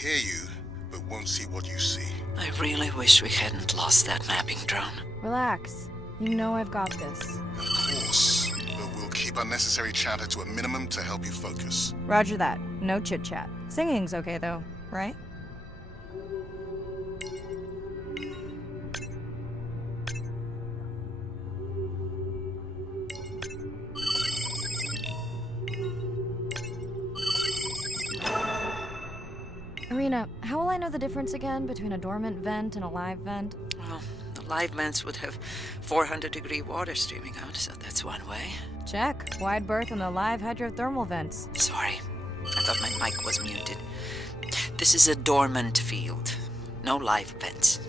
hear you, but won't see what you see. I really wish we hadn't lost that mapping drone. Relax. You know I've got this. Of course, but we'll keep unnecessary chatter to a minimum to help you focus. Roger that. No chit-chat. Singing's okay though, right? Irina, how will I know the difference again between a dormant vent and a live vent? Well, the live vents would have 400-degree water streaming out, so that's one way. Check. Wide berth in the live hydrothermal vents. Sorry, I thought my mic was muted. This is a dormant field. No live vents.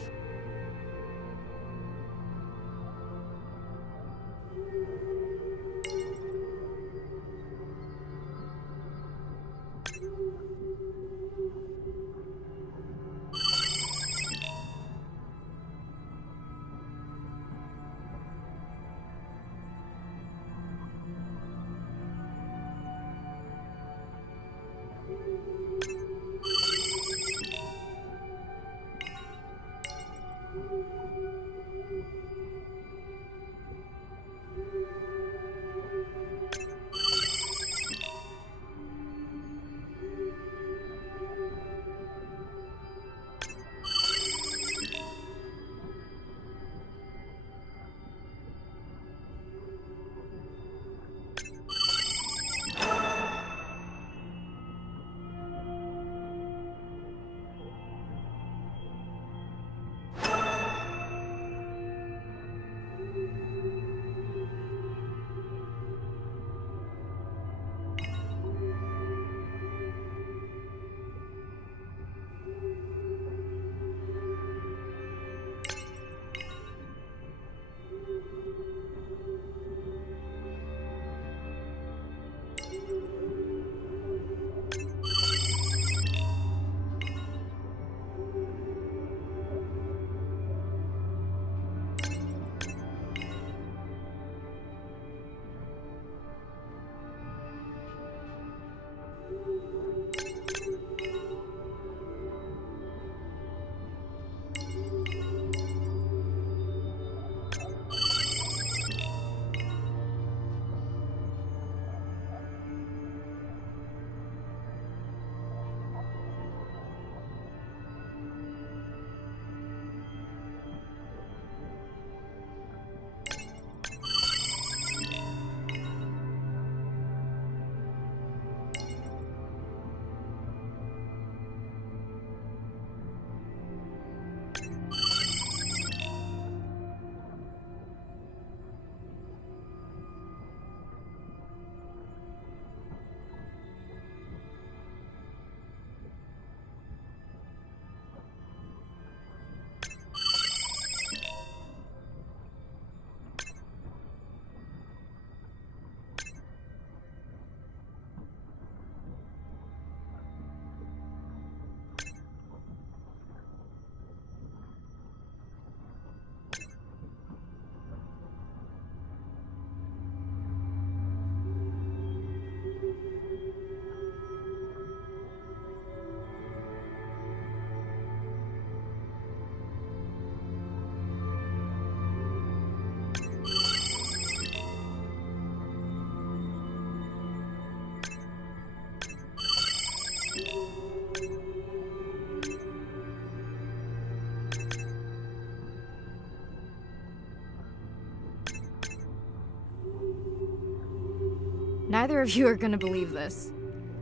Neither of you are gonna believe this.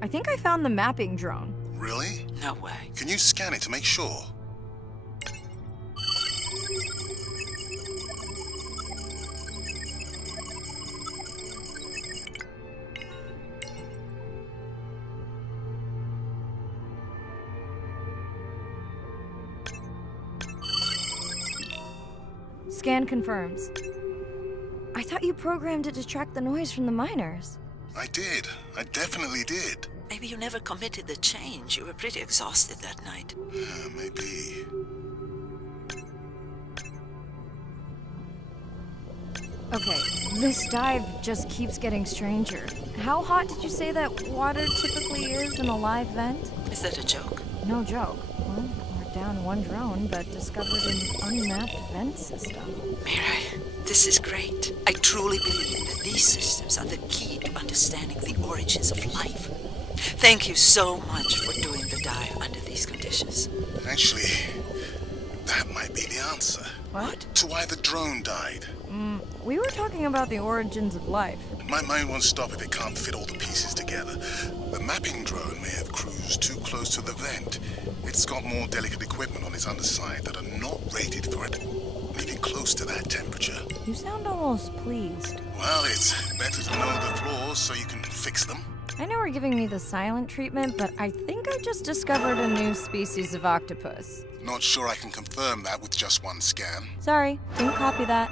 I think I found the mapping drone. Really? No way. Can you scan it to make sure? Scan confirms. I thought you programmed it to track the noise from the miners. I did. I definitely did. Maybe you never committed the change. You were pretty exhausted that night. Maybe. Okay, this dive just keeps getting stranger. How hot did you say that water typically is in a live vent? Is that a joke? No joke. Well, we're down one drone, but discovered an unmapped vent system. Mirai, this is great. I truly believe that these systems are the key to understanding the origins of life. Thank you so much for doing the dive under these conditions. Actually, that might be the answer. What? To why the drone died. We were talking about the origins of life. My mind won't stop if it can't fit all the pieces together. The mapping drone may have cruised too close to the vent. It's got more delicate equipment on its underside that are not rated for it even close to that temperature. You sound almost pleased. Well, it's better to know the flaws so you can fix them. I know we're giving me the silent treatment, but I think I just discovered a new species of octopus. Not sure I can confirm that with just one scan. Sorry, didn't copy that.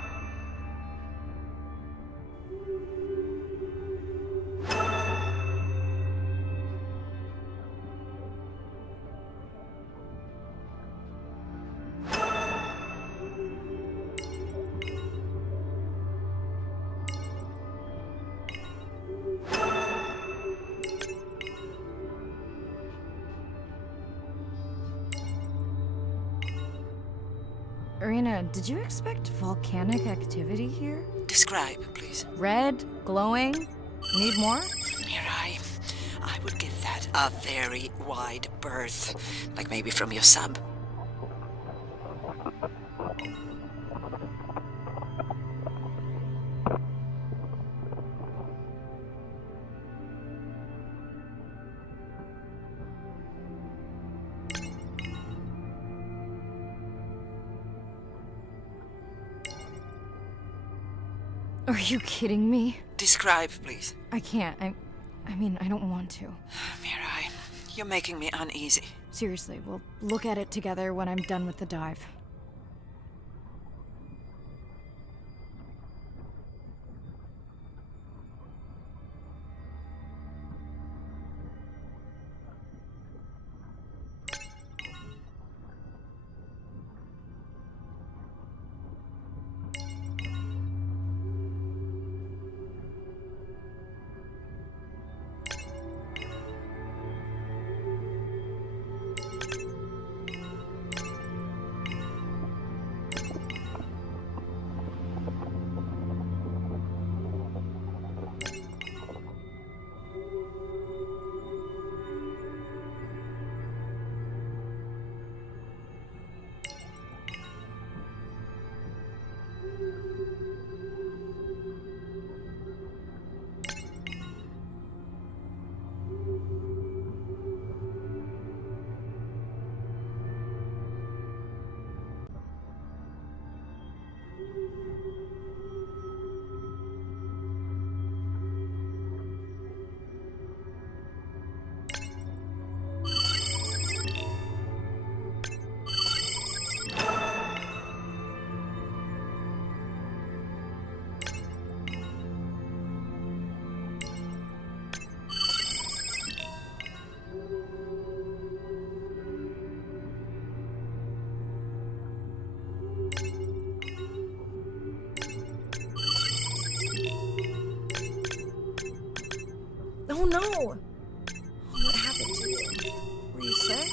Irina, did you expect volcanic activity here? Describe, please. Red? Glowing? Need more? Mirai, I would give that a very wide berth. Like maybe from your sub. Are you kidding me? Describe, please. I can't. I mean, I don't want to. Mirai, you're making me uneasy. Seriously, we'll look at it together when I'm done with the dive. Oh no! What happened to you? Were you sick?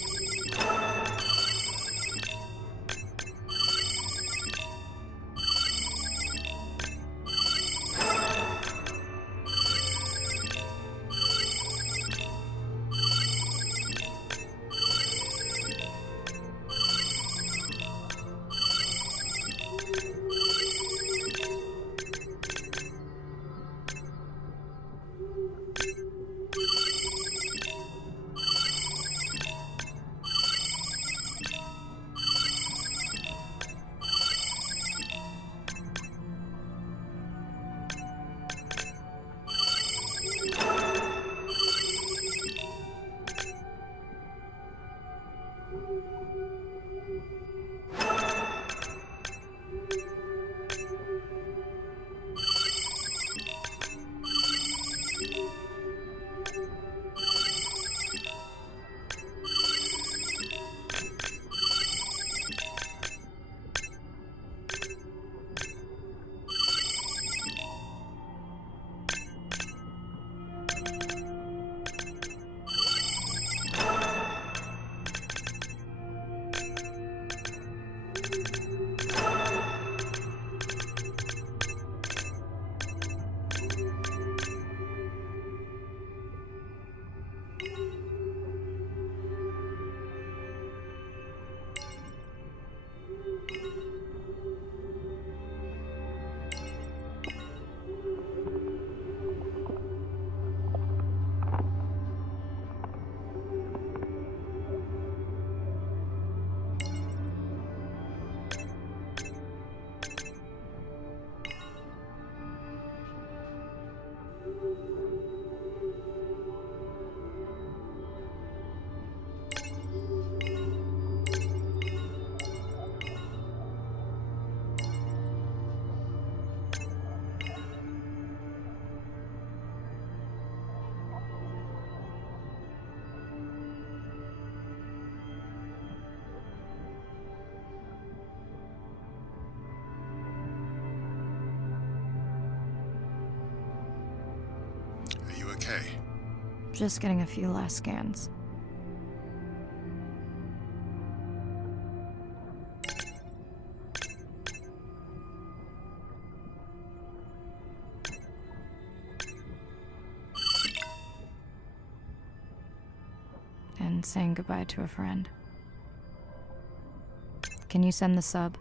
okay? Just getting a few last scans. And saying goodbye to a friend. Can you send the sub?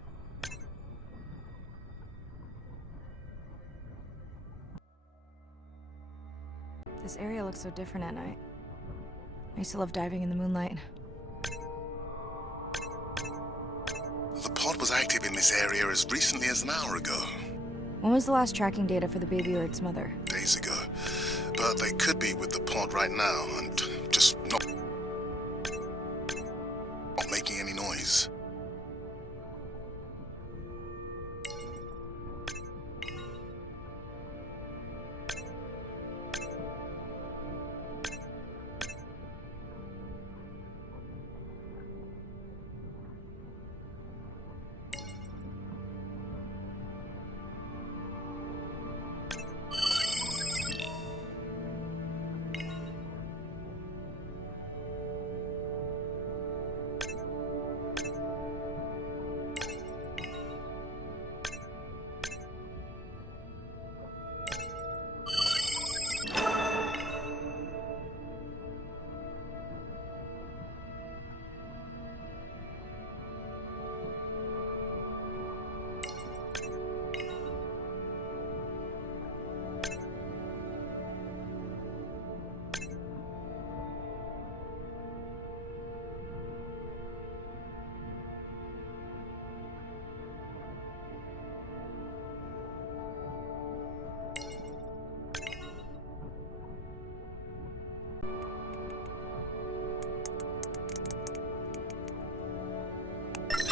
This area looks so different at night. I used to love diving in the moonlight. The pod was active in this area as recently as an hour ago. When was the last tracking data for the baby or its mother? Days ago. But they could be with the pod right now and just not making any noise.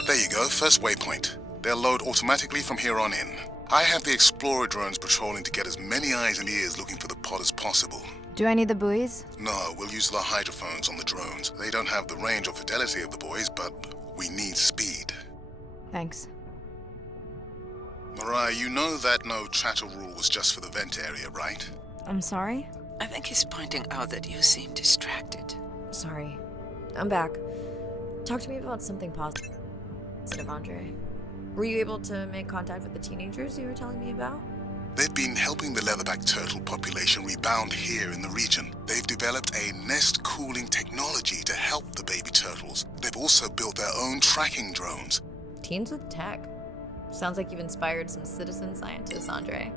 There you go, first waypoint. They'll load automatically from here on in. I have the Explorer drones patrolling to get as many eyes and ears looking for the pod as possible. Do I need the buoys? No, we'll use the hydrophones on the drones. They don't have the range or fidelity of the boys, but we need speed. Thanks. Mariah, you know that no chatter rule was just for the vent area, right? I'm sorry? I think he's pointing out that you seem distracted. Sorry. I'm back. Talk to me about something positive, Andre. Were you able to make contact with the teenagers you were telling me about? They've been helping the leatherback turtle population rebound here in the region. They've developed a nest cooling technology to help the baby turtles. They've also built their own tracking drones. Teens with tech. Sounds like you've inspired some citizen scientists, Andre.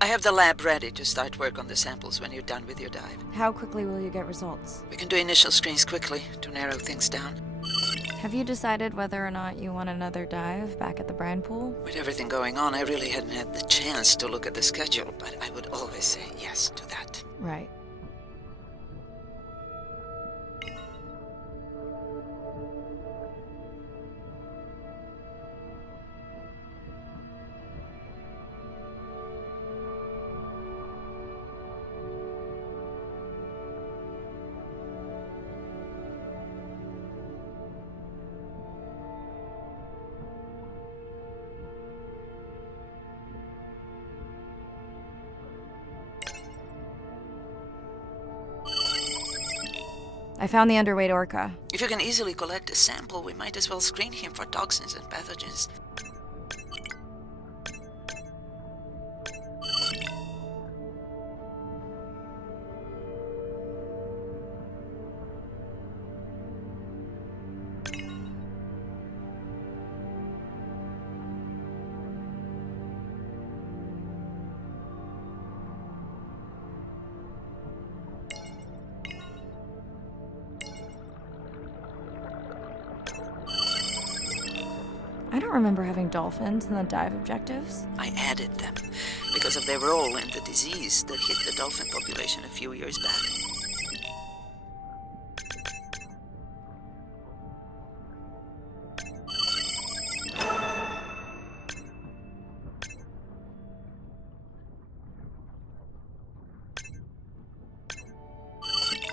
I have the lab ready to start work on the samples when you're done with your dive. How quickly will you get results? We can do initial screens quickly to narrow things down. Have you decided whether or not you want another dive back at the brine pool? With everything going on, I really hadn't had the chance to look at the schedule, but I would always say yes to that. Right. I found the underweight orca. If you can easily collect a sample, we might as well screen him for toxins and pathogens. I don't remember having dolphins in the dive objectives. I added them because of their role in the disease that hit the dolphin population a few years back.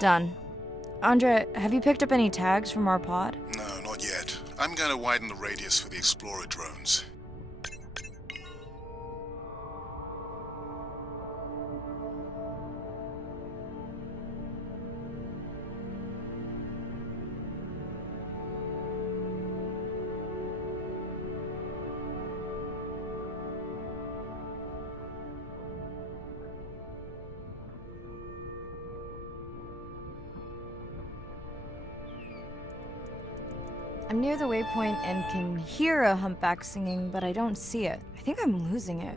Done. Andre, have you picked up any tags from our pod? No, not yet. I'm going to widen the radius for the Explorer drones. I'm near the waypoint and can hear a humpback singing, but I don't see it. I think I'm losing it.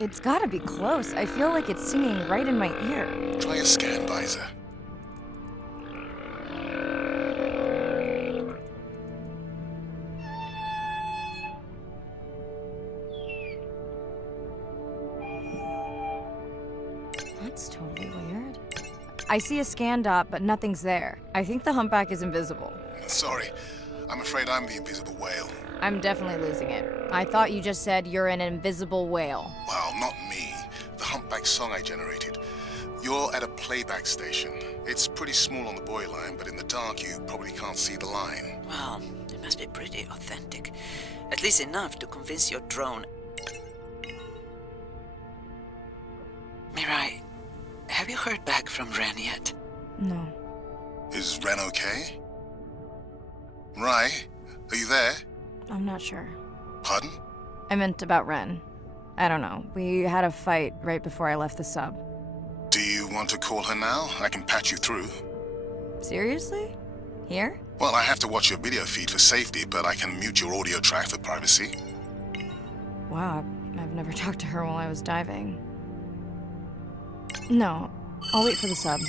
It's gotta be close. I feel like it's singing right in my ear. Try a scan visor. That's totally weird. I see a scan dot, but nothing's there. I think the humpback is invisible. Sorry, I'm afraid I'm the invisible whale. I'm definitely losing it. I thought you just said you're an invisible whale. Well, not me. The humpback song I generated. You're at a playback station. It's pretty small on the buoy line, but in the dark you probably can't see the line. Well, it must be pretty authentic. At least enough to convince your drone. Mirai, have you heard back from Ren yet? No. Is Ren okay? Rai, are you there? I'm not sure. Pardon? I meant about Ren. I don't know. We had a fight right before I left the sub. Do you want to call her now? I can patch you through. Seriously? Here? Well, I have to watch your video feed for safety, but I can mute your audio track for privacy. Wow, I've never talked to her while I was diving. No, I'll wait for the sub.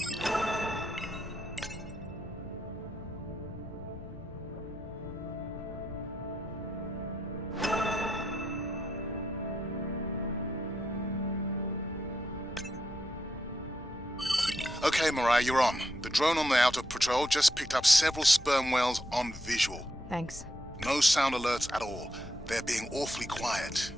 Okay, Mariah, you're on. The drone on the outer patrol just picked up several sperm whales on visual. Thanks. No sound alerts at all. They're being awfully quiet.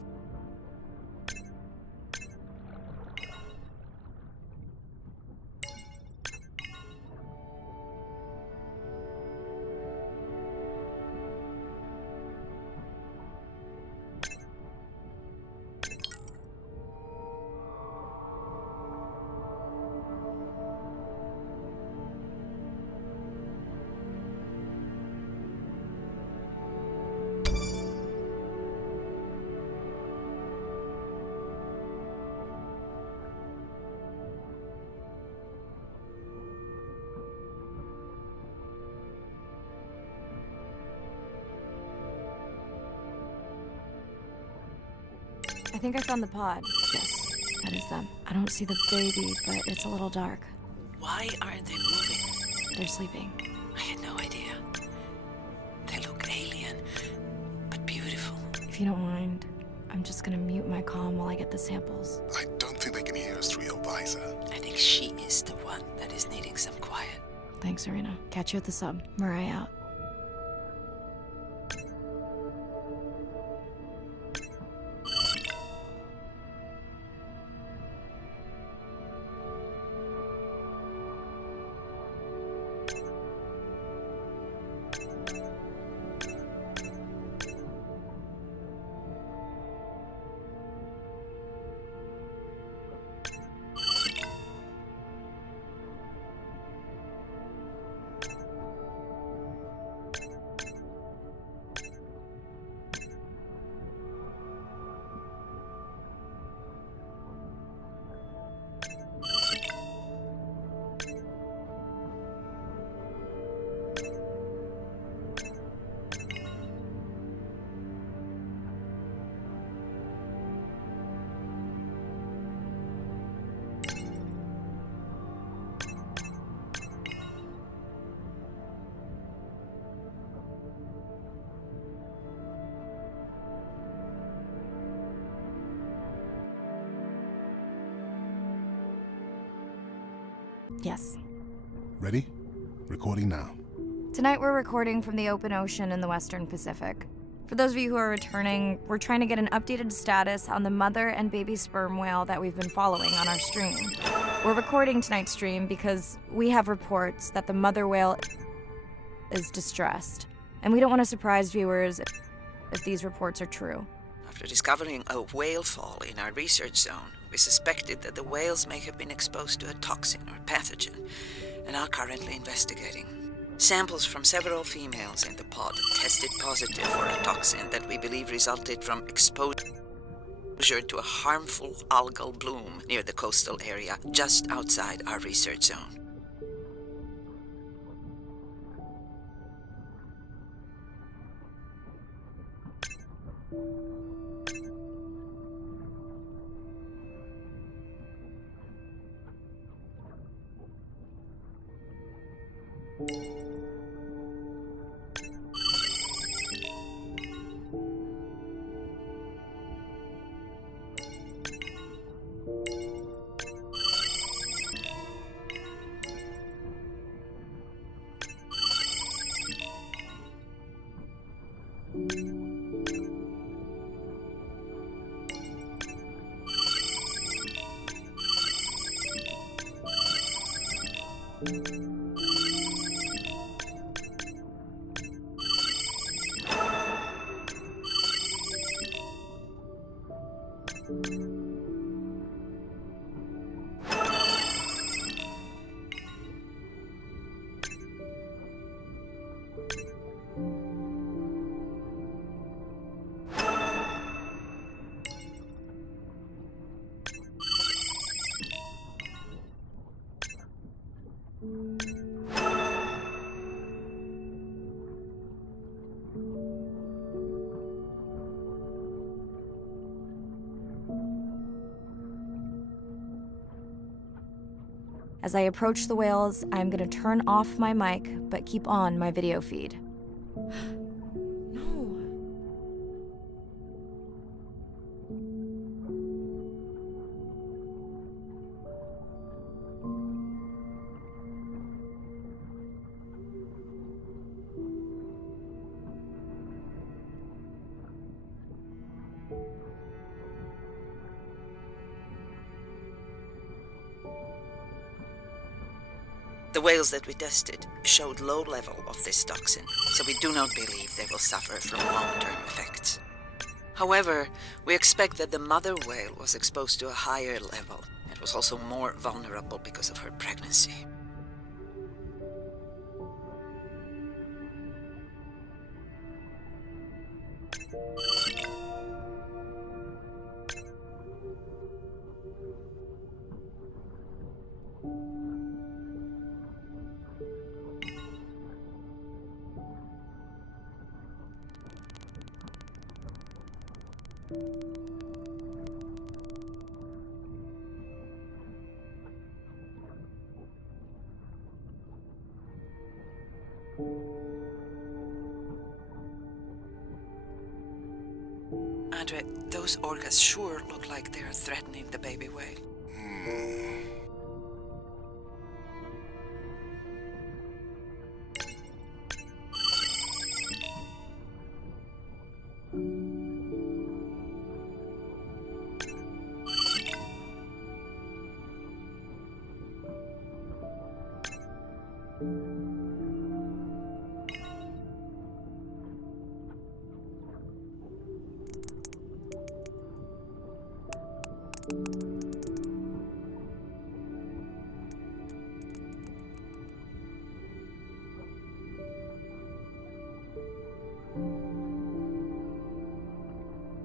I think I found the pod. Yes, that is them. I don't see the baby, but it's a little dark. Why aren't they moving? They're sleeping. I had no idea. They look alien, but beautiful. If you don't mind, I'm just gonna mute my comm while I get the samples. I don't think they can hear us through your visor. I think she is the one that is needing some quiet. Thanks, Serena. Catch you at the sub. Mariah out. Yes. Ready? Recording now. Tonight we're recording from the open ocean in the Western Pacific. For those of you who are returning, we're trying to get an updated status on the mother and baby sperm whale that we've been following on our stream. We're recording tonight's stream because we have reports that the mother whale is distressed, and we don't want to surprise viewers if these reports are true. After discovering a whale fall in our research zone, we suspected that the whales may have been exposed to a toxin or pathogen, and are currently investigating. Samples from several females in the pod tested positive for a toxin that we believe resulted from exposure to a harmful algal bloom near the coastal area just outside our research zone. As I approach the whales, I'm gonna turn off my mic, but keep on my video feed. No. The whales that we tested showed low level of this toxin, so we do not believe they will suffer from long-term effects. However, we expect that the mother whale was exposed to a higher level and was also more vulnerable because of her pregnancy. Andre, those orcas sure look like they are threatening the baby whale.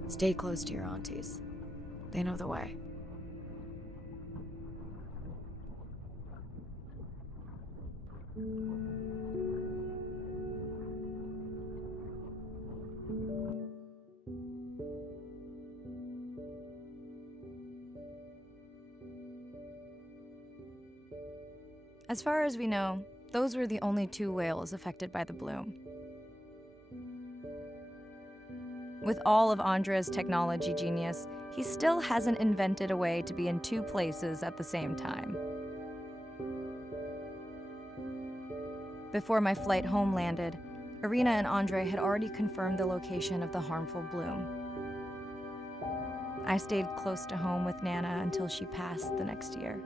Stay close to your aunties. They know the way. As far as we know, those were the only 2 whales affected by the bloom. With all of Andre's technology genius, he still hasn't invented a way to be in 2 places at the same time. Before my flight home landed, Irina and Andre had already confirmed the location of the harmful bloom. I stayed close to home with Nana until she passed the next year.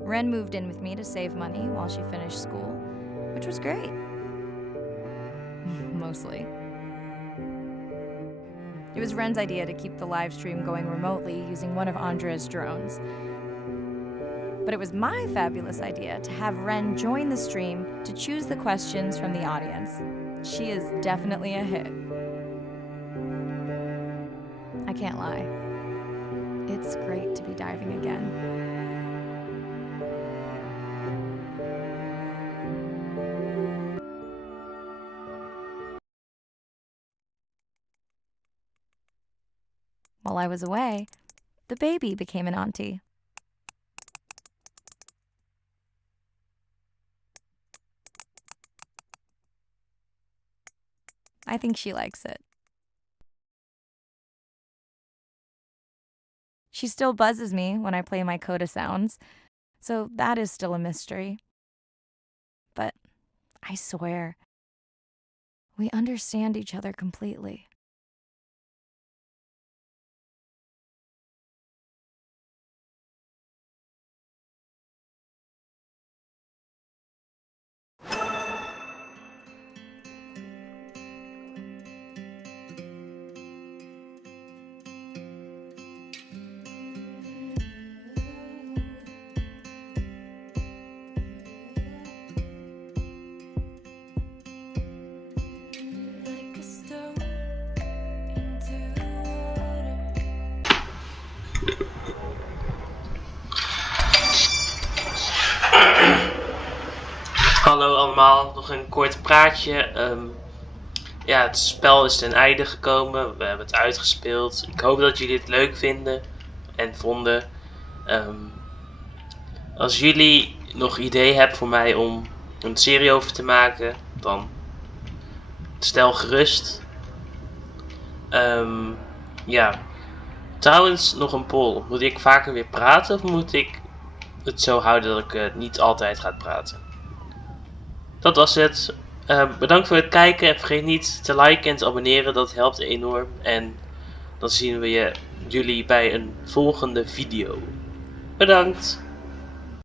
Ren moved in with me to save money while she finished school, which was great. Mostly. It was Ren's idea to keep the live stream going remotely using one of Andrea's drones. But it was my fabulous idea to have Ren join the stream to choose the questions from the audience. She is definitely a hit. I can't lie. It's great to be diving again. While I was away, the baby became an auntie. I think she likes it. She still buzzes me when I play my coda sounds, so that is still a mystery. But I swear, we understand each other completely. Hallo allemaal, nog een kort praatje. Ja, het spel is ten einde gekomen. We hebben het uitgespeeld. Ik hoop dat jullie het leuk vinden en vonden. Als jullie nog idee hebben voor mij om een serie over te maken, dan stel gerust. Ja, trouwens nog een poll. Moet ik vaker weer praten of moet ik het zo houden dat ik niet altijd ga praten? Dat was het. Bedankt voor het kijken en vergeet niet te liken en te abonneren, dat helpt enorm. En dan zien we jullie bij een volgende video. Bedankt!